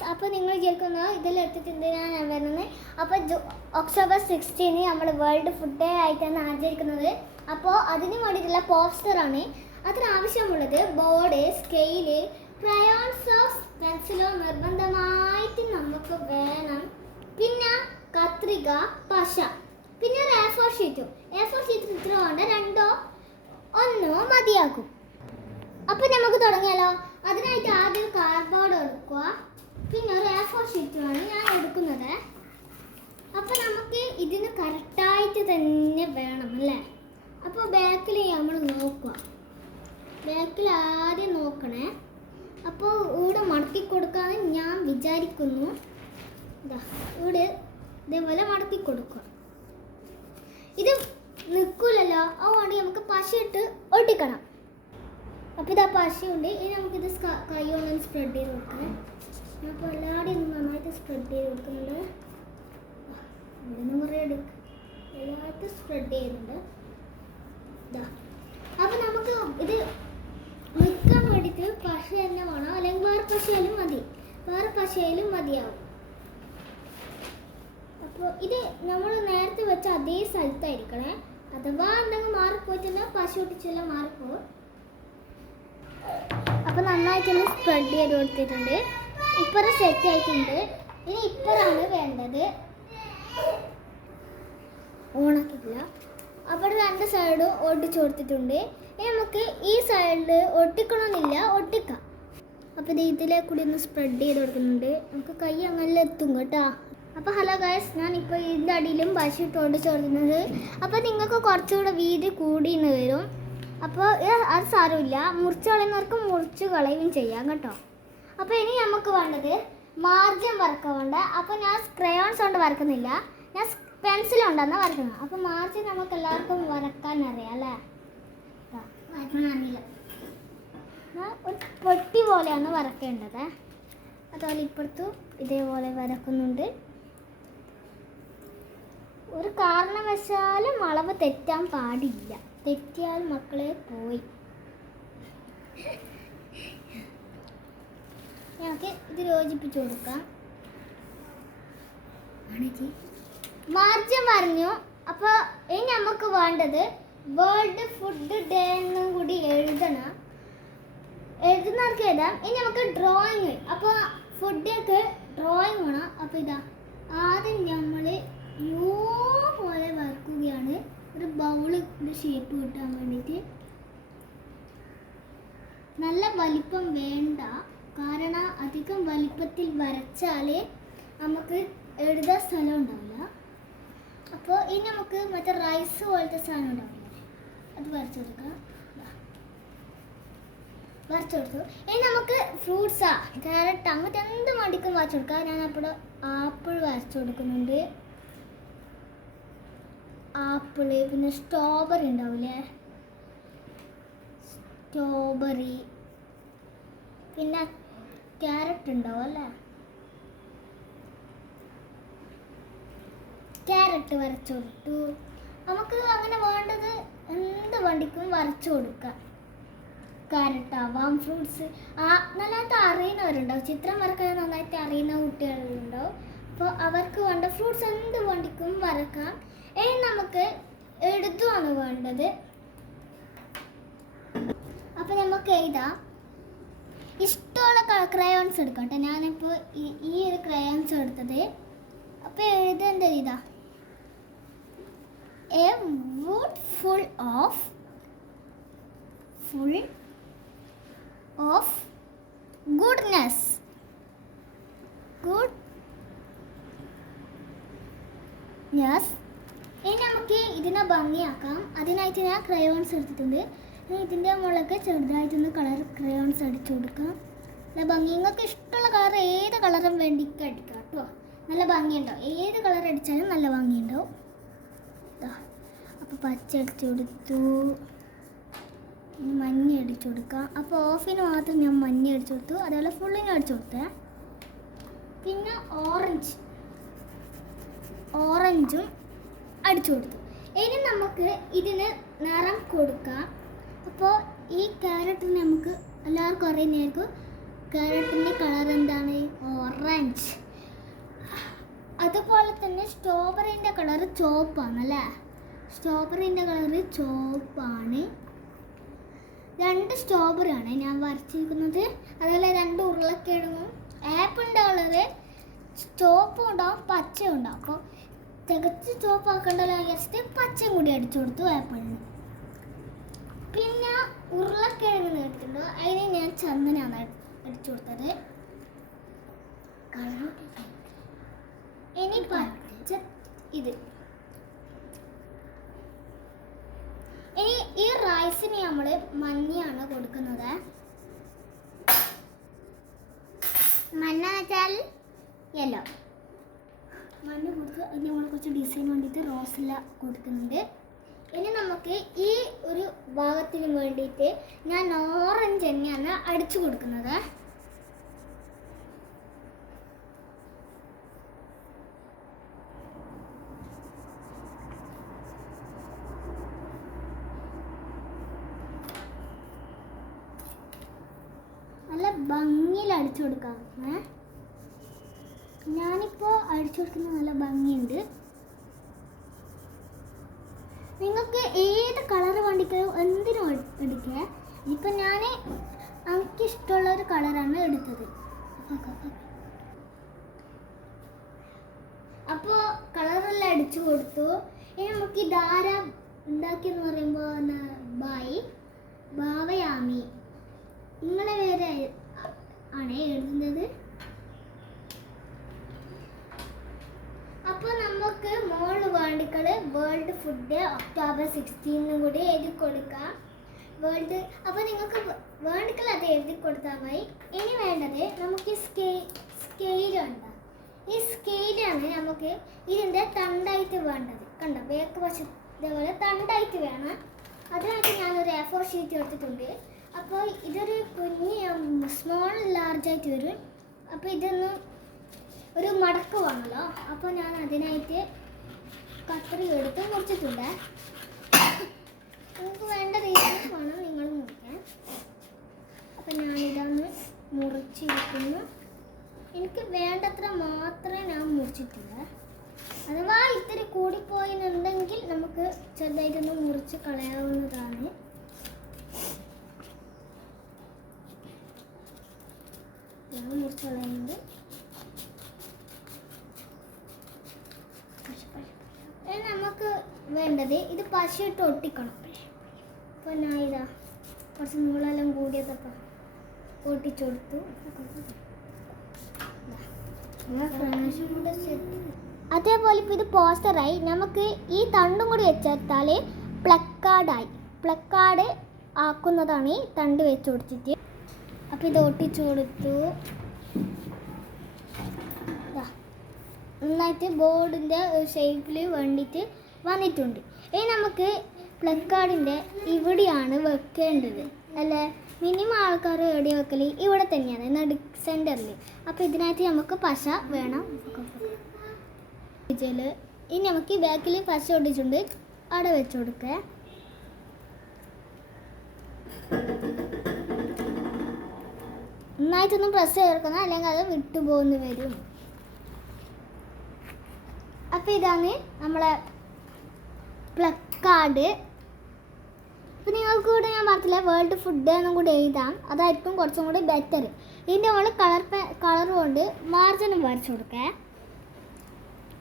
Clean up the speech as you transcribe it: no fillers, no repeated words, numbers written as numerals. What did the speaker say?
Guys, അപ്പോൾ നിങ്ങൾ വിചാരിക്കുന്നു ഇതിലെടുത്തിട്ടുണ്ട് ഞാൻ വരുന്നത്. അപ്പോൾ ഒക്ടോബർ 16 നമ്മൾ വേൾഡ് ഫുഡ് ഡേ ആയിട്ടാണ് ആചരിക്കുന്നത്. അപ്പോൾ അതിന് വേണ്ടിയിട്ടുള്ള പോസ്റ്ററാണ്. അതിനാവശ്യമുള്ളത് ബോർഡ്, സ്കെയില്, ക്രയോൺസോ പെൻസിലോ നിർബന്ധമായിട്ട് നമുക്ക് വേണം. പിന്നെ കത്രിക, പശ, പിന്നെ ഒരു A4 ഷീറ്റും. A4 ഷീറ്റ് ഇത്ര കൊണ്ട് 2 or 1 മതിയാകും. അപ്പോൾ നമുക്ക് തുടങ്ങിയാലോ. അതിനായിട്ട് ആദ്യം കാർഡ്ബോർഡ് എടുക്കുക. പിന്നെ ഒരു A4 ഷീറ്റുമാണ് ഞാൻ എടുക്കുന്നത്. അപ്പോൾ നമുക്ക് ഇതിന് കറക്റ്റായിട്ട് തന്നെ വേണം അല്ലേ. അപ്പോൾ ബാക്കിൽ നമ്മൾ നോക്കുക. ബാക്കിൽ ആദ്യം നോക്കണേ. അപ്പോൾ ഇവിടെ മടക്കി കൊടുക്കാമെന്ന് ഞാൻ വിചാരിക്കുന്നു. ഇവിടെ ഇതേപോലെ മടക്കി കൊടുക്കുക. ഇത് നിൽക്കില്ലല്ലോ, അതുകൊണ്ട് നമുക്ക് പശ ഇട്ട് ഒട്ടിക്കണം. അപ്പോൾ ഇതാ പശയുണ്ട്. ഇനി നമുക്കിത് കൈ കൊണ്ട് സ്പ്രെഡ് ചെയ്ത് കൊടുക്കണം. ഞാൻ അപ്പോൾ എല്ലാവരുടെയും നന്നായിട്ട് സ്പ്രെഡ് ചെയ്ത് കൊടുക്കുന്നുണ്ട്. ഇവിടെ നിന്ന് കുറേ എല്ലാവർക്കും സ്പ്രെഡ് ചെയ്യുന്നുണ്ട്. ഇതാ, അപ്പോൾ നമുക്ക് ഇത് വയ്ക്കാൻ വേണ്ടിയിട്ട് പശ തന്നെ വേണം, അല്ലെങ്കിൽ വേറെ പശയിലും മതി. വേറെ പശയിലും മതിയാവും. അപ്പോൾ ഇത് നമ്മൾ നേരത്തെ വെച്ച അതേ സ്ഥലത്തായിരിക്കണേ. അഥവാ എന്തെങ്കിലും മാറിപ്പോയിട്ടുണ്ടെങ്കിൽ പശ ഒട്ടിച്ചെല്ലാം മാറിപ്പോവും. അപ്പോൾ നന്നായിട്ടൊന്ന് സ്പ്രെഡ് ചെയ്ത് കൊടുത്തിട്ടുണ്ട്. ഇപ്പുറം സെറ്റ് ആയിട്ടുണ്ട്. ഇനി ഇപ്പുറമാണ് വേണ്ടത്. ഓണാക്കിയിട്ടില്ല. അപ്പോൾ 2 സൈഡും ഒട്ടിച്ചു കൊടുത്തിട്ടുണ്ട്. ഇനി നമുക്ക് ഈ സൈഡിൽ ഒട്ടിക്കണമെന്നില്ല, ഒട്ടിക്കാം. അപ്പോൾ ഇത് ഇതിലെ കൂടി ഒന്ന് സ്പ്രെഡ് ചെയ്ത് കൊടുക്കുന്നുണ്ട്. നമുക്ക് കൈ അങ്ങനെ എത്തും കേട്ടോ. അപ്പോൾ ഹലോ ഗൈസ്, ഞാനിപ്പോൾ ഇതിൻ്റെ അടിയിലും പശ ഇട്ട് ഒട്ടിച്ചു കൊടുക്കുന്നത്. അപ്പോൾ നിങ്ങൾക്ക് കുറച്ചുകൂടെ വീതി കൂടിയെന്ന് വരും. അപ്പോൾ അത് സാരമില്ല, മുറിച്ച് കളയുന്നവർക്ക് മുറിച്ച് കളയുകയും ചെയ്യാം കേട്ടോ. അപ്പോൾ ഇനി നമുക്ക് വേണ്ടത് മാർജിൻ വരക്കാൻ വേണ്ട. അപ്പോൾ ഞാൻ ക്രയോൺസ് കൊണ്ട് വരക്കുന്നില്ല, ഞാൻ പെൻസിൽ കൊണ്ടാണ് വരക്കുന്നത്. അപ്പോൾ മാർജിൻ നമുക്ക് എല്ലാവർക്കും വരക്കാൻ അറിയാം അല്ലേ. വരക്കാനറിയില്ല, ഒരു പൊട്ടി പോലെയാണ് വരക്കേണ്ടത്. അതുപോലെ ഇപ്പുറത്തും ഇതേപോലെ വരക്കുന്നുണ്ട്. ഒരു കാരണവശാലും അളവ് തെറ്റാൻ പാടില്ല. തെറ്റിയാൽ മക്കളെ പോയി. ഞങ്ങൾക്ക് ഇത് യോജിപ്പിച്ചു കൊടുക്കാം. മാർജിൻ പറഞ്ഞു. അപ്പോൾ ഇനി നമുക്ക് വേണ്ടത് വേൾഡ് ഫുഡ് ഡേ എന്നും കൂടി എഴുതണം. എഴുതുന്നവർക്ക് എഴുതാം. ഇനി നമുക്ക് ഡ്രോയിങ്. അപ്പോൾ ഫുഡൊക്കെ ഡ്രോയിങ് വേണം. അപ്പോൾ ഇതാ ആദ്യം നമ്മൾ പോലെ വരക്കുകയാണ്. ഒരു ബൗളിൻ്റെ ഷേപ്പ് കിട്ടാൻ വേണ്ടിയിട്ട്. നല്ല വലിപ്പം വേണ്ട, കാരണം അധികം വലിപ്പത്തിൽ വരച്ചാൽ നമുക്ക് എഴുതാൻ സ്ഥലം ഉണ്ടാവില്ല. അപ്പോൾ ഇനി നമുക്ക് മറ്റേ റൈസ് പോലത്തെ സാധനം ഉണ്ടാവില്ല, അത് വരച്ചു കൊടുക്കാം. വരച്ചു കൊടുത്തു. ഇനി നമുക്ക് ഫ്രൂട്ട്സാ, ക്യാരറ്റ്, അങ്ങനത്തെ എന്ത് മടിക്കും വരച്ചു കൊടുക്കാം. ഞാൻ അപ്പോൾ ആപ്പിൾ വരച്ചു കൊടുക്കുന്നുണ്ട്. ആപ്പിള്, പിന്നെ സ്ട്രോബെറി ഉണ്ടാവില്ലേ, സ്ട്രോബെറി, പിന്നെ ക്യാരറ്റ് ഉണ്ടാവും അല്ലേ, ക്യാരറ്റ് വരച്ചു കൊടുത്തു. നമുക്ക് അങ്ങനെ വേണ്ടത് എന്ത് വണ്ടിക്കും വരച്ചു കൊടുക്കാം. ക്യാരറ്റ് ആവാം, ഫ്രൂട്ട്സ്. നന്നായിട്ട് അറിയുന്നവരുണ്ടാവും, ചിത്രം വരക്കാൻ നന്നായിട്ട് അറിയുന്ന കുട്ടികളുണ്ടാവും. അപ്പോൾ അവർക്ക് വേണ്ട ഫ്രൂട്ട്സ് എന്ത് വണ്ടിക്കും വരക്കാം. ഇനി നമുക്ക് എഴുതുകയാണ് വേണ്ടത്. അപ്പോൾ നമുക്ക് എഴുതാം. ഇഷ്ടമുള്ള ക്രയോൺസ് എടുക്കാം കേട്ടോ. ഞാനിപ്പോൾ ഈ ഒരു ക്രയോൺസ് എടുത്തത്. അപ്പോൾ എഴുതേണ്ടത് ഇതാ, a wood full of goodness. ഇനി നമുക്ക് ഇതിനെ ഭംഗിയാക്കാം. അതിനായിട്ട് ഞാൻ ക്രയോൺസ് എടുത്തിട്ടുണ്ട്. ഇതിൻ്റെ മുകളിലൊക്കെ ചെറുതായിട്ടൊന്ന് കളർ ക്രയോൺസ് അടിച്ചു കൊടുക്കാം. നല്ല ഭംഗി. നിങ്ങൾക്ക് ഇഷ്ടമുള്ള കളർ ഏത് കളറും വേണ്ടിക്ക് അടിക്കാം കേട്ടോ. നല്ല ഭംഗിയുണ്ടാവും. ഏത് കളർ അടിച്ചാലും നല്ല ഭംഗിയുണ്ടാവും. അപ്പോൾ പച്ച അടിച്ചു കൊടുത്തു. മഞ്ഞ അടിച്ചു കൊടുക്കാം. അപ്പോൾ ഓഫിന് മാത്രം ഞാൻ മഞ്ഞ അടിച്ചു കൊടുത്തു. അതുപോലെ ഫുള്ളിന് അടിച്ചു കൊടുത്തേ. പിന്നെ ഓറഞ്ചും അടിച്ചു കൊടുത്തു. ഇനി നമുക്ക് ഇതിന് നിറം കൊടുക്കാം. അപ്പോൾ ഈ ക്യാരറ്റിന് നമുക്ക് എല്ലാവർക്കും അറിയുന്നതായിരിക്കും ക്യാരറ്റിൻ്റെ കളർ എന്താണ്? ഓറഞ്ച്. സ്ട്രോബെറിൻ്റെ കളറ് ചുവപ്പാണല്ലേ? സ്ട്രോബെറിൻ്റെ കളറ് ചുവപ്പാണ്. 2 സ്ട്രോബെറിയാണ് ഞാൻ വരച്ചിരിക്കുന്നത്. അതുപോലെ 2 ഉരുളക്കിഴങ്ങും. ആപ്പിളിൻ്റെ കളറ് ചുവപ്പും ഉണ്ടാവും പച്ചയും ഉണ്ടാവും. അപ്പോൾ തികച്ച് ചുവപ്പാക്കണ്ടല്ലോ വിചാരിച്ചിട്ട് പച്ചയും കൂടി അടിച്ചു കൊടുത്തു ആപ്പിളിന്. പിന്നെ ഉരുളക്കിഴങ്ങ് എടുത്തിട്ടുണ്ടോ, അതിന് ഞാൻ ചന്ദനാണ് അടിച്ചു കൊടുത്തത്. ഇനി പച്ച ഇത്. ഇനി ഈ റൈസിന് നമ്മൾ മഞ്ഞയാണ് കൊടുക്കുന്നത്. മഞ്ഞ വെച്ചാൽ യെല്ലോ. മഞ്ഞ കൊടുത്ത് അതിന് നമ്മൾ കുറച്ച് ഡിസൈൻ വേണ്ടിയിട്ട് റോസില കൊടുക്കുന്നുണ്ട്. ഇനി നമുക്ക് ഈ ഒരു ഭാഗത്തിന് വേണ്ടിയിട്ട് ഞാൻ ഓറഞ്ച് തന്നെയാണ് അടിച്ചു കൊടുക്കുന്നത്. നല്ല ഭംഗിയിൽ അടിച്ചു കൊടുക്കാം. ഞാനിപ്പോൾ അടിച്ചു കൊടുക്കുന്നത് നല്ല ഭംഗിയുണ്ട്. നിങ്ങൾക്ക് ഏത് കളർ വേണ്ടിക്കോ എന്തിനും എടുക്കുക. ഇപ്പം ഞാൻ എനിക്കിഷ്ടമുള്ള ഒരു കളറാണ് എടുത്തത്. അപ്പോൾ കളറെല്ലാം അടിച്ചു കൊടുത്തു. ഇനി നമുക്ക് ഈ ധാര ഉണ്ടാക്കിയെന്ന് പറയുമ്പോൾ ഭാവയാമി നിങ്ങളെ പേര് ആണ് എഴുതുന്നത്. അപ്പോൾ നമുക്ക് മോള് വേൾഡ് ഫുഡ് ഒക്ടോബർ 16 കൂടി എഴുതി കൊടുക്കാം. അപ്പോൾ നിങ്ങൾക്ക് വേണ്ടിക്കൽ അത് എഴുതി കൊടുത്താൽ മതി. ഇനി വേണ്ടത് നമുക്ക് സ്കെയിലുണ്ട്. ഈ സ്കെയിലാണ് നമുക്ക് ഇതിൻ്റെ തണ്ടായിട്ട് വേണ്ടത്. കണ്ടോ, ബേക്ക് വശം ഇതേപോലെ തണ്ടായിട്ട് വേണം. അതിനായിട്ട് ഞാനൊരു A4 ഷീറ്റ് എടുത്തിട്ടുണ്ട്. അപ്പോൾ ഇതൊരു കുഞ്ഞ് സ്മോൾ ലാർജായിട്ട് വരും. അപ്പോൾ ഇതൊന്ന് ഒരു മടക്ക് വേണമല്ലോ. അപ്പോൾ ഞാൻ അതിനായിട്ട് കത്രി എടുത്ത് മുറിച്ചിട്ടുണ്ട്. നിങ്ങൾക്ക് വേണ്ട രീതിയിൽ വേണം നിങ്ങൾ മുറിക്കാൻ. അപ്പോൾ ഞാനിതൊന്ന് മുറിച്ചിരിക്കുന്നു. എനിക്ക് വേണ്ടത്ര മാത്രമേ ഞാൻ മുറിച്ചിട്ടുള്ളൂ. അഥവാ ഇത്തിരി കൂടിപ്പോയെന്നുണ്ടെങ്കിൽ നമുക്ക് ചെറുതായിട്ടൊന്ന് മുറിച്ച് കളയാവുന്നതാണ്. ഞാൻ മുറിച്ച് കളയുന്നുണ്ട്. നമുക്ക് വേണ്ടത് ഇത് പശയിട്ട് ഒട്ടിക്കണം. അപ്പോൾ ഞാൻ ഇതാ കുറച്ച് നൂലെല്ലാം കൂടിയതപ്പോൾ ഒട്ടിച്ചു കൊടുത്തു. അതേപോലെ ഇപ്പോൾ ഇത് പോസ്റ്ററായി. നമുക്ക് ഈ തണ്ടും കൂടി വെച്ചെടുത്താൽ പ്ലക്കാർഡ് ആക്കുന്നതാണ് ഈ തണ്ട് വെച്ച് കൊടുത്തിട്ട്. അപ്പോൾ ഇത് ഒട്ടിച്ചു കൊടുത്തു. നന്നായിട്ട് ബോർഡിൻ്റെ ഷേപ്പിൽ വേണ്ടിയിട്ട് വന്നിട്ടുണ്ട്. ഇനി നമുക്ക് പ്ലക്കാർഡിൻ്റെ ഇവിടെയാണ് വെക്കേണ്ടത് അല്ലേ? മിനിമം ആൾക്കാർ എവിടെ വെക്കൽ ഇവിടെ തന്നെയാണ്, സെൻറ്ററിൽ. അപ്പോൾ ഇതിനായിട്ട് നമുക്ക് പശ വേണം. ഇനി നമുക്ക് ഈ ബാക്കിൽ പശ ഒട്ടിച്ചുകൊണ്ട് അവിടെ വെച്ച് കൊടുക്കുക. നന്നായിട്ടൊന്നും പ്രസ് ചേർക്കണം, അല്ലെങ്കിൽ അത് വിട്ടുപോകുന്നു വരും. അപ്പോൾ ഇതാണ് നമ്മളെ പ്ലക്കാർഡ്. അപ്പോൾ നിങ്ങൾക്ക് കൂടെ ഞാൻ പറഞ്ഞില്ല വേൾഡ് ഫുഡ് എന്നും കൂടി എഴുതാം. അതായിരിക്കും കുറച്ചും കൂടി ബെറ്റർ. ഇതിൻ്റെ നമ്മൾ കളർ കൊണ്ട് മാർജിനും വരച്ചു കൊടുക്കുക.